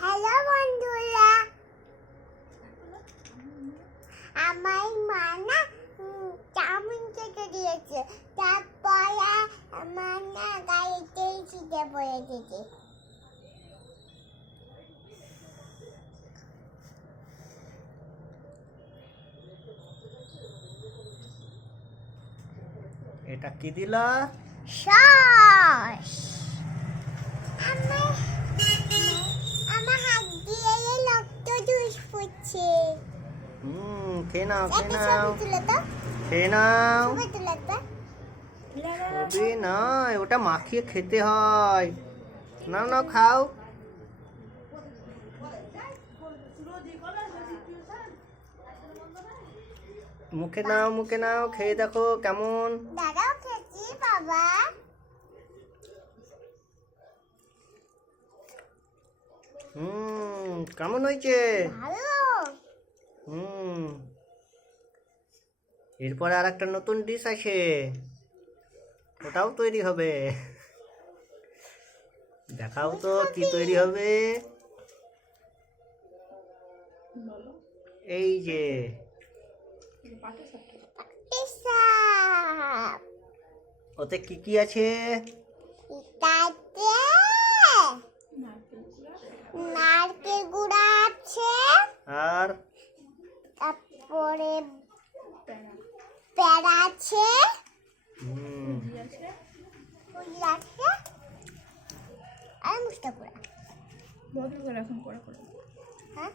Hello বন্ধুরা, আমার মা না চাউমিন খেতে দিয়েছে, তারপরে আমার না গাড়িতেই ছিটে পড়ে গেছে। এটা কি দিলা? সস। আমার হাত দিয়ে রক্ত জুস পড়ছে। খেয়ে নাও, খেয়ে একটা নাও, ছবি তুলে দাও, খেয়ে নাও। ছবি তুলে দাও। ছবি নয়, ওটা মাখিয়ে খেতে হয়। নাও নাও, খাও। মুখে নাও, মুখে নাও, খেয়ে দেখো কেমন। দাঁড়াও, খেয়েছি বাবা। কেমন হয়েছে? ভালো। এরপরে আর একটা নতুন ডিশ আছে, ওটাও তৈরি হবে। দেখাও তো কি তৈরি হবে। এই যে ওতে কি কি আছে? এটাতে নারকেল গুঁড়া আছে, আর তারপরে প্যারা আছে, সুজি আছে, আর মুস্তা গুঁড়া। বদল করে এখন করে হ্যাঁ।